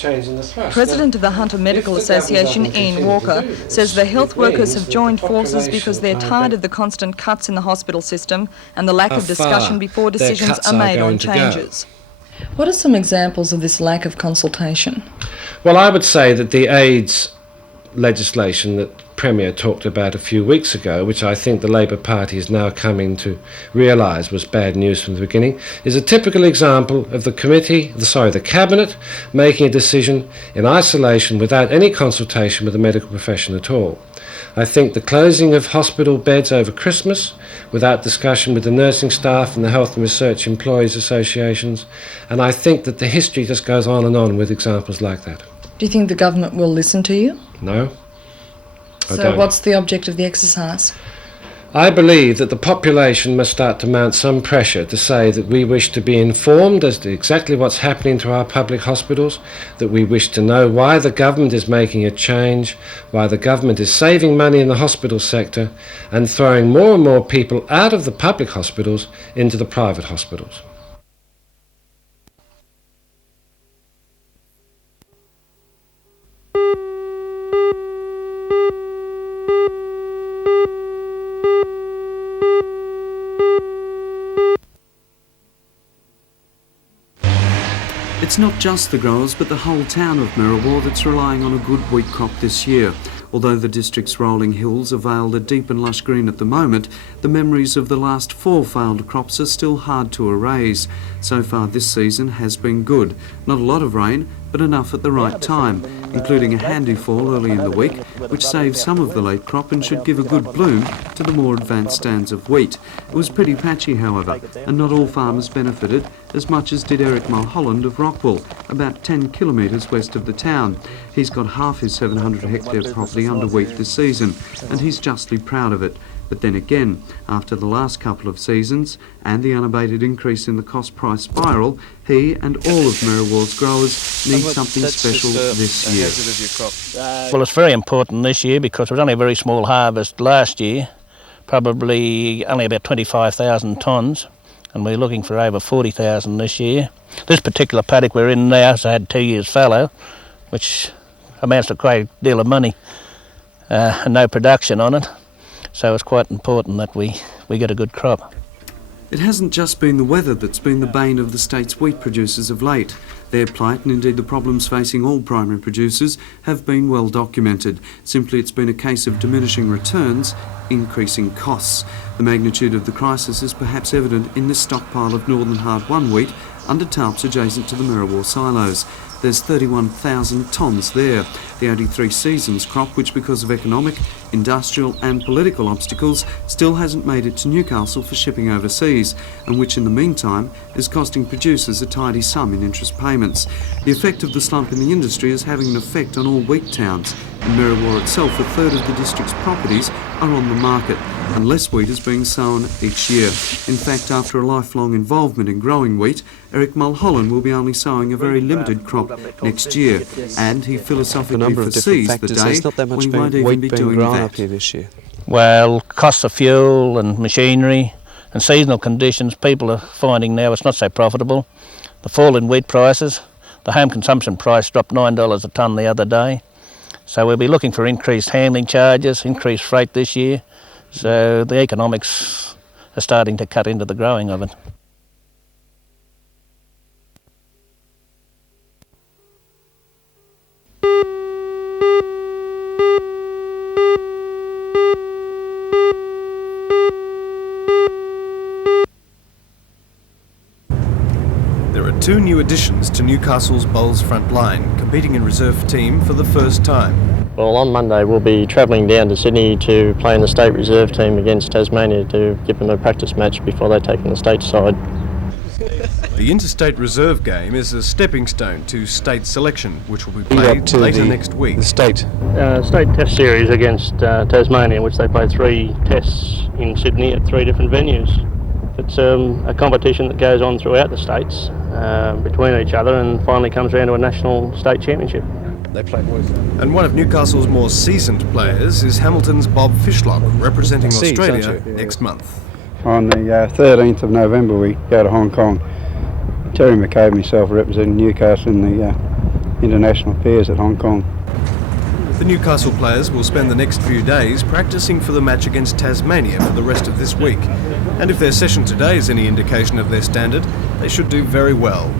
change in the thrust. President of the Hunter Medical Association, Ian Walker, says the health workers have joined forces because they're tired of the constant cuts in the hospital system and the lack of discussion before decisions are made on changes. What are some examples of this lack of consultation? Well, I would say that the AIDS legislation that Premier talked about a few weeks ago, which I think the Labour Party is now coming to realise was bad news from the beginning, is a typical example of the Cabinet making a decision in isolation without any consultation with the medical profession at all. I think the closing of hospital beds over Christmas without discussion with the nursing staff and the health and research employees associations, and I think that the history just goes on with examples like that. Do you think the government will listen to you? No. So what's the object of the exercise? I believe that the population must start to mount some pressure to say that we wish to be informed as to exactly what's happening to our public hospitals, that we wish to know why the government is making a change, why the government is saving money in the hospital sector and throwing more and more people out of the public hospitals into the private hospitals. It's not just the growers but the whole town of Merriwa that's relying on a good wheat crop this year. Although the district's rolling hills are veiled a deep and lush green at the moment, the memories of the last 4 failed crops are still hard to erase. So far this season has been good. Not a lot of rain, but enough at the right time, including a handy fall early in the week, which saves some of the late crop and should give a good bloom to the more advanced stands of wheat. It was pretty patchy, however, and not all farmers benefited as much as did Eric Mulholland of Rockwell, about 10 kilometres west of the town. He's got half his 700-hectare property under wheat this season, and he's justly proud of it. But then again, after the last couple of seasons and the unabated increase in the cost-price spiral, he and all of Merriwa's growers need something special this year. Well, it's very important this year because it was only a very small harvest last year, probably only about 25,000 tonnes, and we're looking for over 40,000 this year. This particular paddock we're in now has had 2 years fallow, which amounts to a great deal of money and no production on it. So it's quite important that we get a good crop. It hasn't just been the weather that's been the bane of the state's wheat producers of late. Their plight, and indeed the problems facing all primary producers, have been well documented. Simply it's been a case of diminishing returns, increasing costs. The magnitude of the crisis is perhaps evident in this stockpile of Northern Hard 1 wheat under tarps adjacent to the Merriwa silos. There's 31,000 tonnes there, the only 3 seasons crop which, because of economic, industrial and political obstacles, still hasn't made it to Newcastle for shipping overseas, and which in the meantime is costing producers a tidy sum in interest payments. The effect of the slump in the industry is having an effect on all wheat towns. In Merriwa itself, a third of the district's properties are on the market, and less wheat is being sown each year. In fact, after a lifelong involvement in growing wheat, Eric Mulholland will be only sowing a very limited crop next year, and he philosophically foresees the day when he won't even be doing that. This year. Well, costs of fuel and machinery and seasonal conditions, people are finding now it's not so profitable. The fall in wheat prices, the home consumption price dropped $9 a tonne the other day. So we'll be looking for increased handling charges, increased freight this year. So the economics are starting to cut into the growing of it. There are 2 new additions to Newcastle's bowls front line, competing in reserve team for the first time. Well, on Monday we'll be travelling down to Sydney to play in the state reserve team against Tasmania to give them a practice match before they take on the state side. The interstate reserve game is a stepping stone to state selection, which will be played later next week. The state Test series against Tasmania, which they play 3 tests in Sydney at 3 different venues. It's a competition that goes on throughout the states between each other and finally comes around to a national state championship. They play boys. And one of Newcastle's more seasoned players is Hamilton's Bob Fishlock, representing Australia next month. On the 13th of November we go to Hong Kong. Terry McCabe and myself representing Newcastle in the international affairs at Hong Kong. The Newcastle players will spend the next few days practising for the match against Tasmania for the rest of this week. And if their session today is any indication of their standard, they should do very well.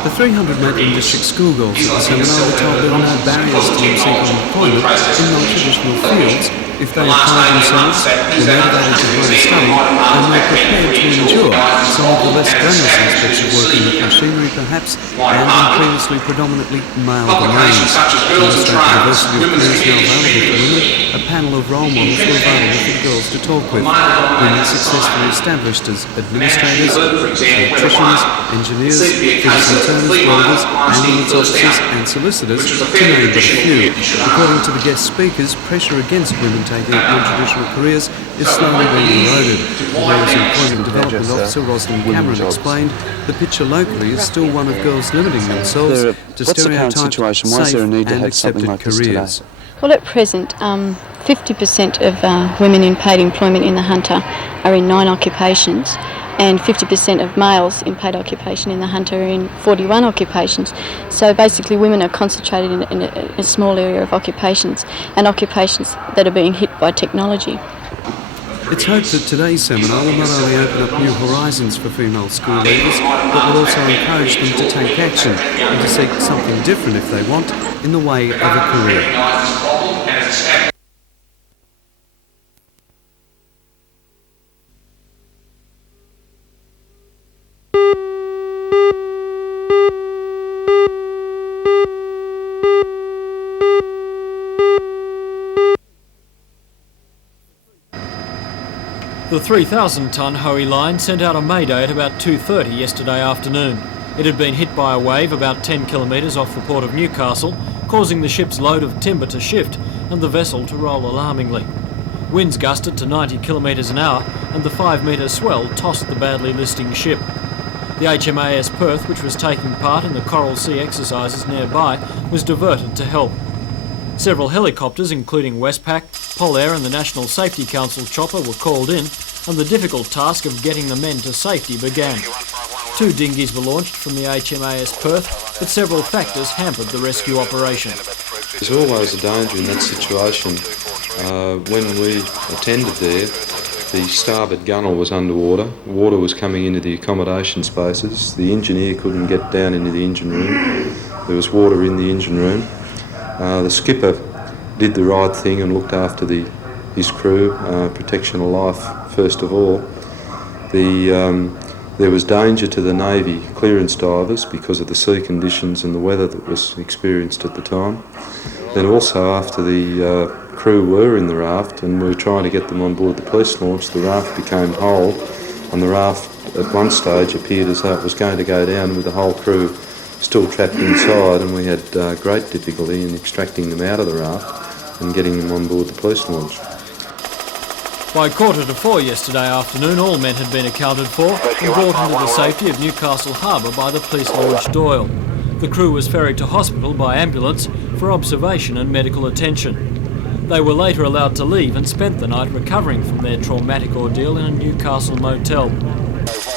The 300-metre district schoolgirls at the seminar were told there are no barriers to them seeking employment in non-traditional fields if they apply themselves, were motivated to grow study, and were prepared to endure some of the less glamorous aspects of working with machinery perhaps, and in previously predominantly male domains. To illustrate the diversity of careers now available to women, a panel of role models were available for the girls to talk with. Women successfully established as administrators, electricians, engineers, fixers and turners, welders, ambulance officers and solicitors, to name but a few. According to the guest speakers, pressure against women taking up non-traditional careers is slowly being eroded. Whereas Employment Development Officer Rosalind Cameron explained, the picture locally is still one of girls limiting themselves to stereotyped, safe and accepted careers. Well, at present, 50% of women in paid employment in the Hunter are in 9 occupations, and 50% of males in paid occupation in the Hunter are in 41 occupations. So basically women are concentrated in a small area of occupations, and occupations that are being hit by technology. It's hoped that today's seminar will not only open up new horizons for female school leavers, but will also encourage them to take action and to seek something different if they want, in the way of a career. The 3,000-tonne Hoey line sent out a mayday at about 2:30 yesterday afternoon. It had been hit by a wave about 10 kilometres off the port of Newcastle, causing the ship's load of timber to shift and the vessel to roll alarmingly. Winds gusted to 90 kilometres an hour and the 5-metre swell tossed the badly listing ship. The HMAS Perth, which was taking part in the Coral Sea exercises nearby, was diverted to help. Several helicopters, including Westpac, Polair and the National Safety Council chopper, were called in, and the difficult task of getting the men to safety began. 2 dinghies were launched from the HMAS Perth, but several factors hampered the rescue operation. There's always a danger in that situation. When we attended there, the starboard gunwale was underwater, water was coming into the accommodation spaces, the engineer couldn't get down into the engine room, there was water in the engine room. The skipper did the right thing and looked after his crew, protection of life first of all. There was danger to the Navy clearance divers because of the sea conditions and the weather that was experienced at the time. Then also after the crew were in the raft and we were trying to get them on board the police launch, the raft became whole and the raft at one stage appeared as though it was going to go down with the whole crew still trapped inside, and we had great difficulty in extracting them out of the raft and getting them on board the police launch. By 3:45 yesterday afternoon, all men had been accounted for and brought into the safety of Newcastle Harbour by the police launch Doyle. The crew was ferried to hospital by ambulance for observation and medical attention. They were later allowed to leave and spent the night recovering from their traumatic ordeal in a Newcastle motel.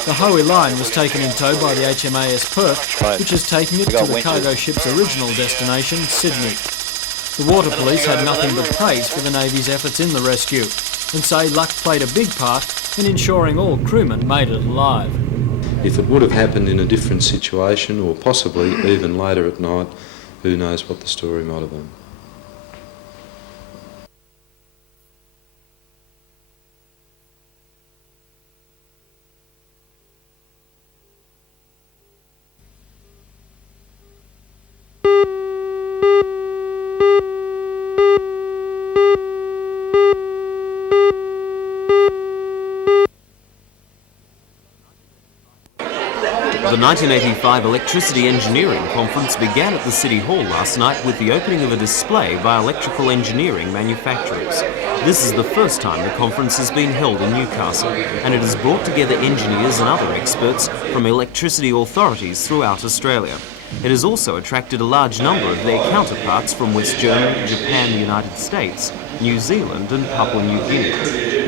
The Hoey line was taken in tow by the HMAS Perth, which is taking it to the cargo ship's original destination, Sydney. The water police had nothing but praise for the Navy's efforts in the rescue, and say luck played a big part in ensuring all crewmen made it alive. If it would have happened in a different situation, or possibly even later at night, who knows what the story might have been. The 1985 Electricity Engineering Conference began at the City Hall last night with the opening of a display by electrical engineering manufacturers. This is the first time the conference has been held in Newcastle, and it has brought together engineers and other experts from electricity authorities throughout Australia. It has also attracted a large number of their counterparts from West Germany, Japan, the United States, New Zealand and Papua New Guinea.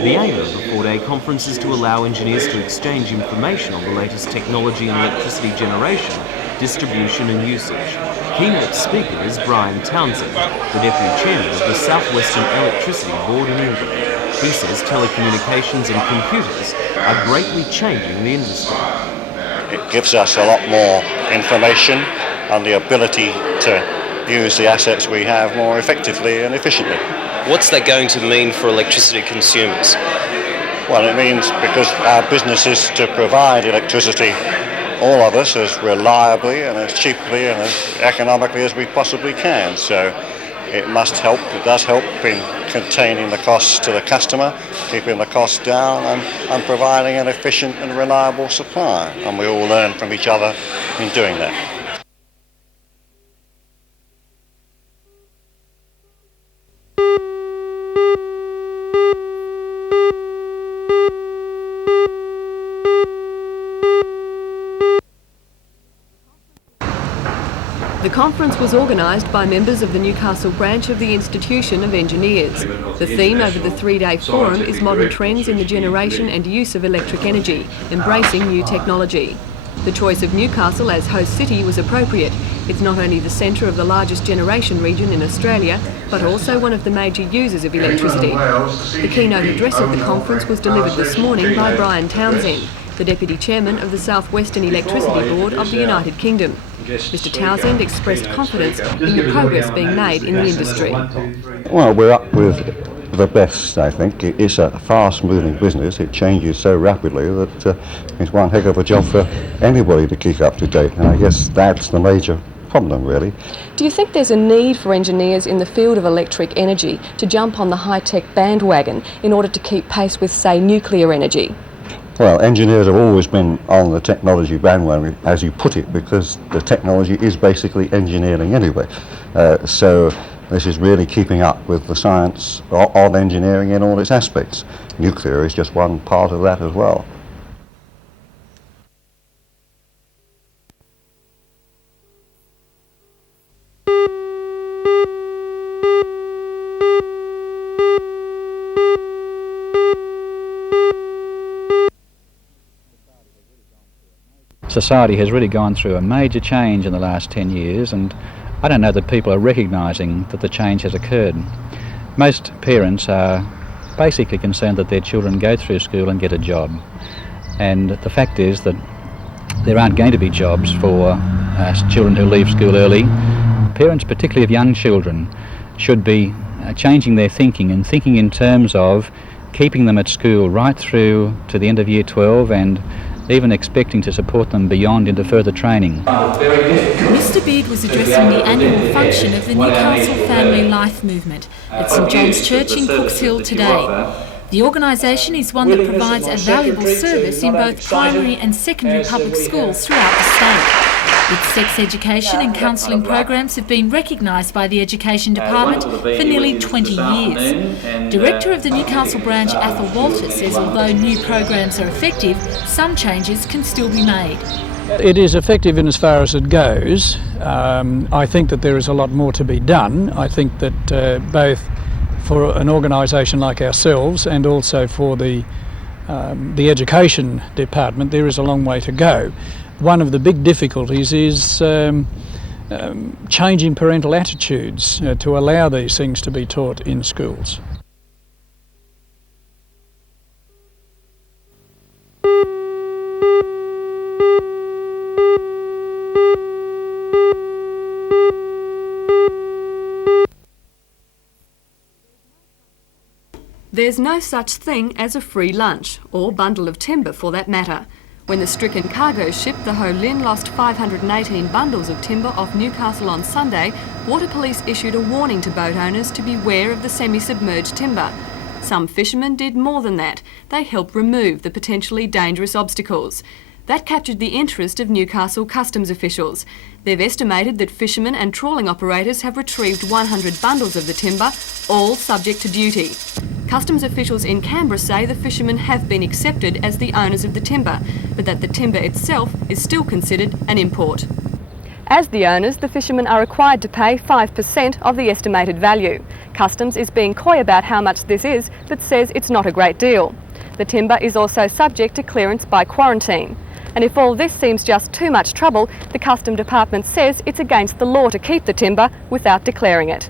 The aim of the 4-day conference is to allow engineers to exchange information on the latest technology in electricity generation, distribution and usage. Keynote speaker is Brian Townsend, the Deputy Chairman of the South Western Electricity Board in England. He says telecommunications and computers are greatly changing the industry. It gives us a lot more information and the ability to use the assets we have more effectively and efficiently. What's that going to mean for electricity consumers? Well, it means because our business is to provide electricity, all of us, as reliably and as cheaply and as economically as we possibly can. So it must help, it does help in containing the costs to the customer, keeping the costs down and providing an efficient and reliable supply. And we all learn from each other in doing that. The conference was organised by members of the Newcastle branch of the Institution of Engineers. The theme over the 3-day forum is modern trends in the generation and use of electric energy, embracing new technology. The choice of Newcastle as host city was appropriate. It's not only the centre of the largest generation region in Australia, but also one of the major users of electricity. The keynote address at the conference was delivered this morning by Brian Townsend, the Deputy Chairman of the South Western Electricity Board of the United Kingdom. Mr Townsend expressed confidence in the progress being made in the industry. Well, we're up with the best, I think. It's a fast-moving business. It changes so rapidly that it's one heck of a job for anybody to keep up to date, and I guess that's the major problem, really. Do you think there's a need for engineers in the field of electric energy to jump on the high-tech bandwagon in order to keep pace with, say, nuclear energy? Well, engineers have always been on the technology bandwagon, as you put it, because the technology is basically engineering anyway. So this is really keeping up with the science of engineering in all its aspects. Nuclear is just one part of that as well. Society has really gone through a major change in the last 10 years, and I don't know that people are recognising that the change has occurred. Most parents are basically concerned that their children go through school and get a job, and the fact is that there aren't going to be jobs for children who leave school early. Parents, particularly of young children, should be changing their thinking and thinking in terms of keeping them at school right through to the end of Year 12 and even expecting to support them beyond into further training. Mr Beard was addressing the annual function of the Newcastle Family Life Movement at St John's Church in Cooks Hill today. The organisation is one that provides a valuable service in both primary and secondary public schools throughout the state. Its sex education and counselling programs have been recognised by the Education Department for nearly 20 years. Director of the Newcastle branch, Athol Walter, says although new programs are effective, some changes can still be made. It is effective in as far as it goes. I think that there is a lot more to be done. I think that both for an organisation like ourselves and also for the Education Department, there is a long way to go. One of the big difficulties is changing parental attitudes to allow these things to be taught in schools. There's no such thing as a free lunch, or bundle of timber for that matter. When the stricken cargo ship, the Ho Lin, lost 518 bundles of timber off Newcastle on Sunday, Water Police issued a warning to boat owners to beware of the semi-submerged timber. Some fishermen did more than that. They helped remove the potentially dangerous obstacles. That captured the interest of Newcastle customs officials. They've estimated that fishermen and trawling operators have retrieved 100 bundles of the timber, all subject to duty. Customs officials in Canberra say the fishermen have been accepted as the owners of the timber, but that the timber itself is still considered an import. As the owners, the fishermen are required to pay 5% of the estimated value. Customs is being coy about how much this is, but says it's not a great deal. The timber is also subject to clearance by quarantine. And if all this seems just too much trouble, the Customs Department says it's against the law to keep the timber without declaring it.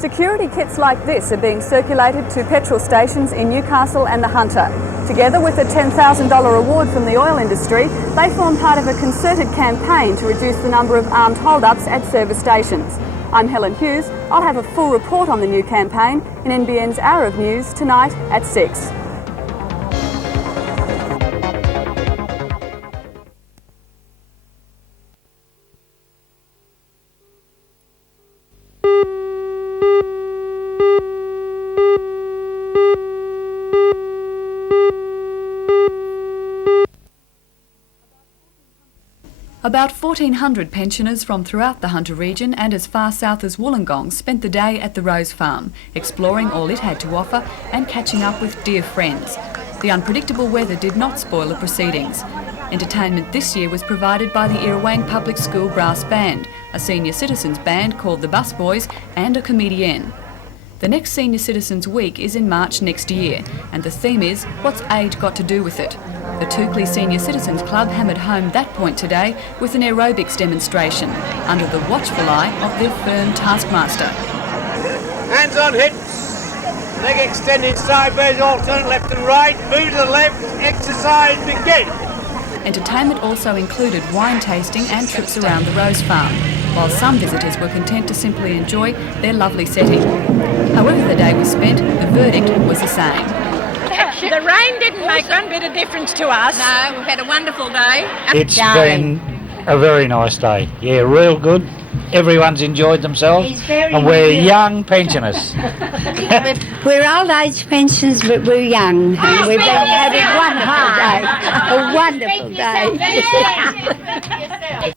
Security kits like this are being circulated to petrol stations in Newcastle and the Hunter. Together with a $10,000 award from the oil industry, they form part of a concerted campaign to reduce the number of armed hold-ups at service stations. I'm Helen Hughes. I'll have a full report on the new campaign in NBN's Hour of News tonight at 6. About 1,400 pensioners from throughout the Hunter region and as far south as Wollongong spent the day at the Rose Farm, exploring all it had to offer and catching up with dear friends. The unpredictable weather did not spoil the proceedings. Entertainment this year was provided by the Irrawang Public School Brass Band, a senior citizens band called the Busboys, and a comedienne. The next Senior Citizens Week is in March next year, and the theme is, what's age got to do with it? The Toukley Senior Citizens Club hammered home that point today with an aerobics demonstration under the watchful eye of their firm taskmaster. Hands on hips, leg extended sideways, alternate left and right, move to the left, exercise begin. Entertainment also included wine tasting and trips around the Rose Farm, while some visitors were content to simply enjoy their lovely setting. However the day was spent, the verdict was the same. The rain didn't make one bit of difference to us. No, we've had a wonderful day. It's been a very nice day. Yeah, real good. Everyone's enjoyed themselves. And we're young pensioners. We're old age pensioners, but we're young. And we've been having one wonderful day. A wonderful day.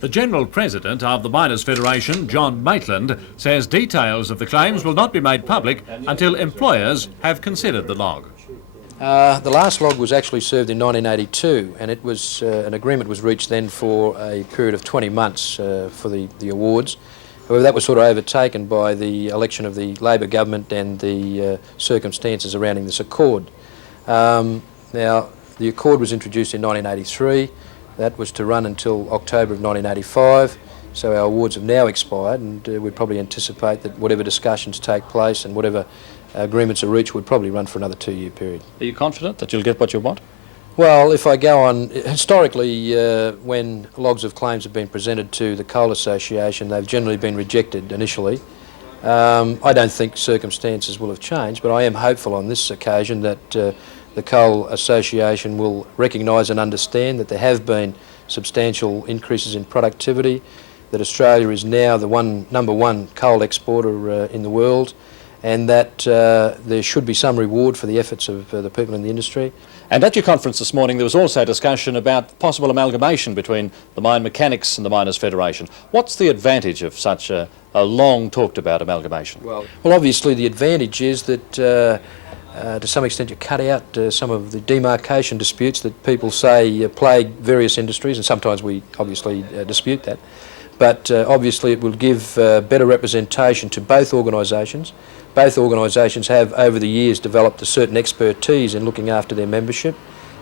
The General President of the Miners' Federation, John Maitland, says details of the claims will not be made public until employers have considered the log. The last log was actually served in 1982, and it was an agreement was reached then for a period of 20 months for the awards. However, that was sort of overtaken by the election of the Labor government and the circumstances surrounding this accord. Now, the accord was introduced in 1983. That was to run until October of 1985, so our awards have now expired, and we'd probably anticipate that whatever discussions take place and whatever agreements are reached would probably run for another 2-year period. Are you confident that you'll get what you want? Well, if I go on, historically, when logs of claims have been presented to the Coal Association, they've generally been rejected initially. I don't think circumstances will have changed, but I am hopeful on this occasion that the Coal Association will recognise and understand that there have been substantial increases in productivity, that Australia is now the number one coal exporter in the world, and that there should be some reward for the efforts of the people in the industry. And at your conference this morning there was also discussion about possible amalgamation between the Mine Mechanics and the Miners' Federation. What's the advantage of such a long talked about amalgamation? Well, obviously the advantage is that to some extent you cut out some of the demarcation disputes that people say plague various industries, and sometimes we obviously dispute that. But obviously it will give better representation to both organisations. Both organisations have over the years developed a certain expertise in looking after their membership,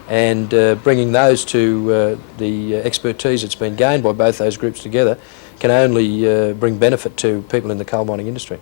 and bringing those to the expertise that's been gained by both those groups together can only bring benefit to people in the coal mining industry.